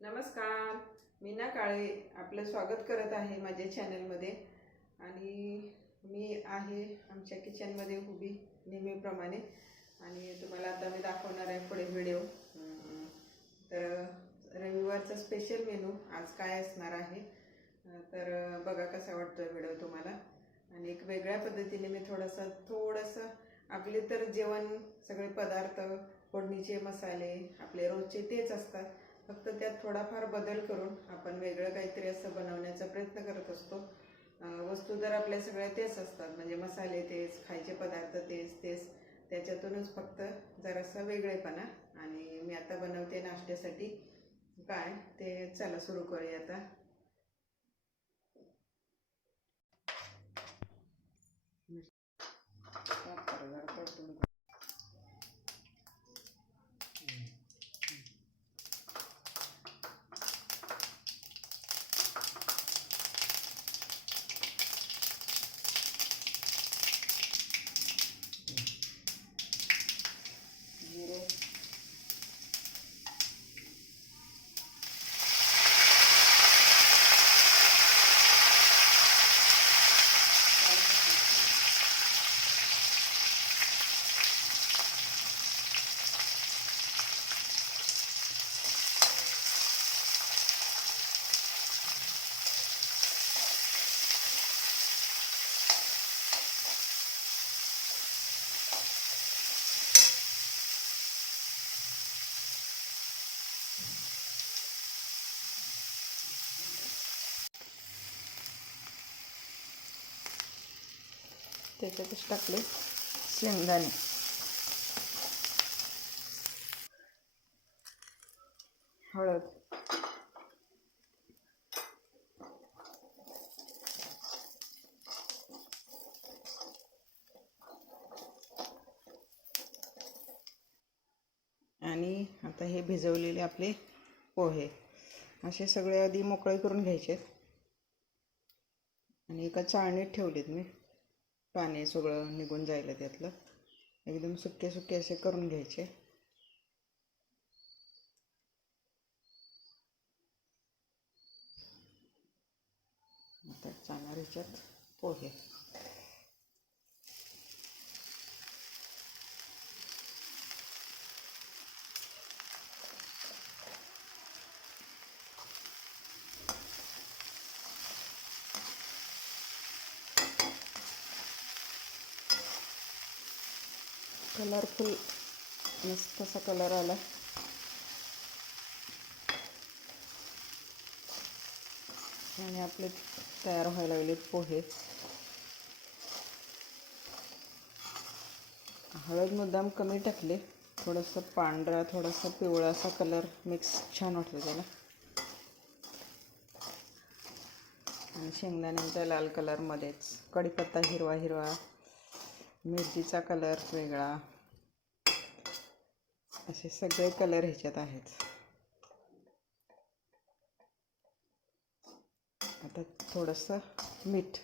नमस्कार. मीना काळे आपलं स्वागत करत आहे माझ्या चॅनलमध्ये. आणि मी आहे आमच्या किचनमध्ये उभी नेहमीप्रमाणे. आणि तुम्हाला आता मी दाखवणार आहे पुढे व्हिडिओ. तर रविवारचा स्पेशल मेनू आज काय असणार आहे? तर बघा कसा वाटतो व्हिडिओ तुम्हाला. आणि एक वेगळ्या पद्धतीने मी थोडंसं थोडंसं आपले तर जेवण सगळे पदार्थ फोडणीचे मसाले आपले रोजचे तेच असतात. फक्त त्यात थोडाफार बदल करून आपण वेगळं काहीतरी असं बनवण्याचा प्रयत्न करत असतो. वस्तू तर आपल्या सगळ्या तेच असतात. म्हणजे मसाले तेच खायचे पदार्थ तेच तेच. त्याच्यातूनच फक्त जरासा वेगळेपणा. आणि मी आता बनवते नाश्त्यासाठी. काय? ते चला सुरू करूया आता जिरे त्याच्यातच टाकले शेंगदाणे. हळद. आणि आता हे भिजवलेले आपले पोहे. असे सगळे आधी मोकळे करून घ्यायचे आणि एका चाळणीत ठेवलेत मी. पाणी सगळं निघून जायला त्यातलं. एकदम सुके सुके असे करून घ्यायचे. आता जाणार ह्याच्यात पोहे. कलरफुल मस्त असा कलर आला आणि आपले तयार व्हायला लागले पोहे. हळद मुद्दाम कमी टाकले. थोडंसं पांढरा थोडासा पिवळा असा कलर मिक्स छान वाटलं त्याला. आणि शेंगदाण्यांच्या लाल कलरमध्येच. कढीपत्ता हिरवा हिरवा. मिरचीचा कलर वेगळा. असे सगळे कलर ह्याच्यात आहेत. आता थोडंसं मीठ.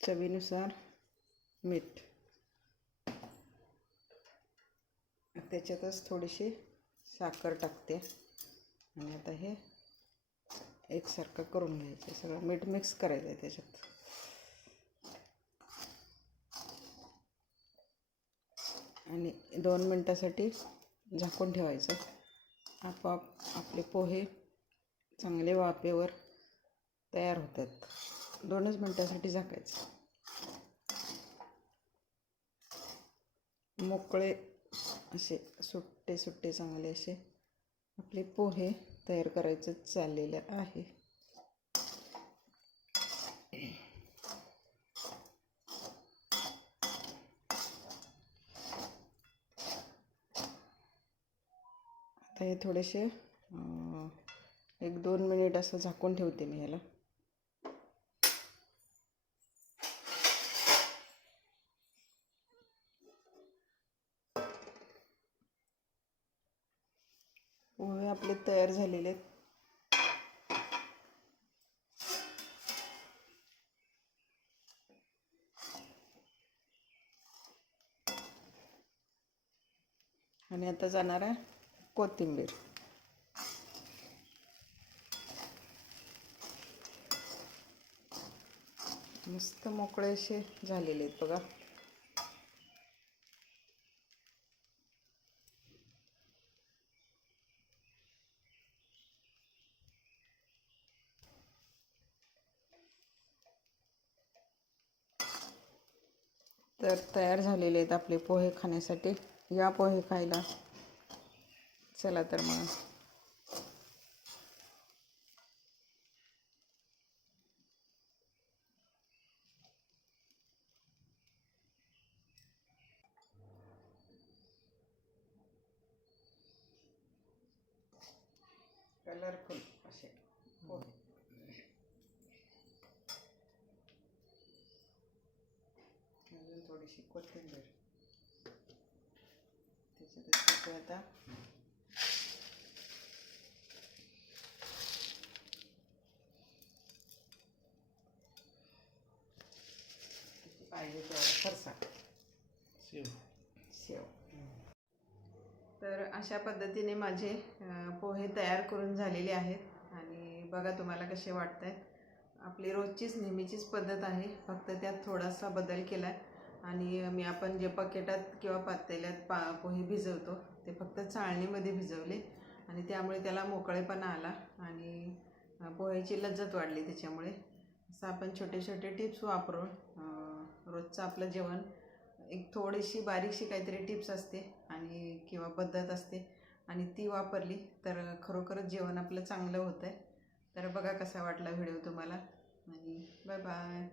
चवीनुसार मीठ. त्याच्यातच थोडीशी साखर टाकते. आणि आता हे एकसारखं करून घ्यायचं. सगळं मीठ मिक्स करायचं आहे त्याच्यात. आणि दोन मिनटासाठी झाकून ठेवायचं. आपोआप आपले पोहे चांगले वाफेवर तयार होतात. दोनच मिनटासाठी झाकायचं. मोकळे असे सुट्टे सुट्टे चांगले असे आपले पोहे तयार करायचं चाललेलं आहे. आता हे थोडेसे एक दोन मिनिट असं झाकून ठेवते मी ह्याला पोहे आपले तयार झालेले आहेत. आणि आता जाणार आहे कोथिंबीर. मस्त मोकळे असे झालेले आहेत बघा. तर तयार झालेले आहेत आपले पोहे खाण्यासाठी. या पोहे खायला. चला तर मग. कलरफुल असे पोहे. थोडीशी कोथिंबीर. आता. पाहिजे तेवढा फरसा. शेव. तर अशा पद्धतीने माझे पोहे तयार करून झालेले आहेत. आणि बघा तुम्हाला कसे वाटत आहेत आपली रोजचीच नेहमीचीच पद्धत आहे. फक्त त्यात थोडासा बदल केला आहे आणि मी आपण जे पकेटात किंवा पातेल्यात पा पोहे भिजवतो ते फक्त चाळणीमध्ये भिजवले. आणि त्यामुळे त्याला मोकळेपणा आला आणि पोह्याची लज्जत वाढली त्याच्यामुळे. असं आपण छोटे छोटे टिप्स वापरून रोजचं आपलं जेवण एक थोडीशी बारीकशी काहीतरी टिप्स असते आणि किंवा पद्धत असते आणि ती वापरली तर खरोखरच जेवण आपलं चांगलं होतं आहे तर बघा कसा वाटला व्हिडिओ तुम्हाला. आणि बाय बाय.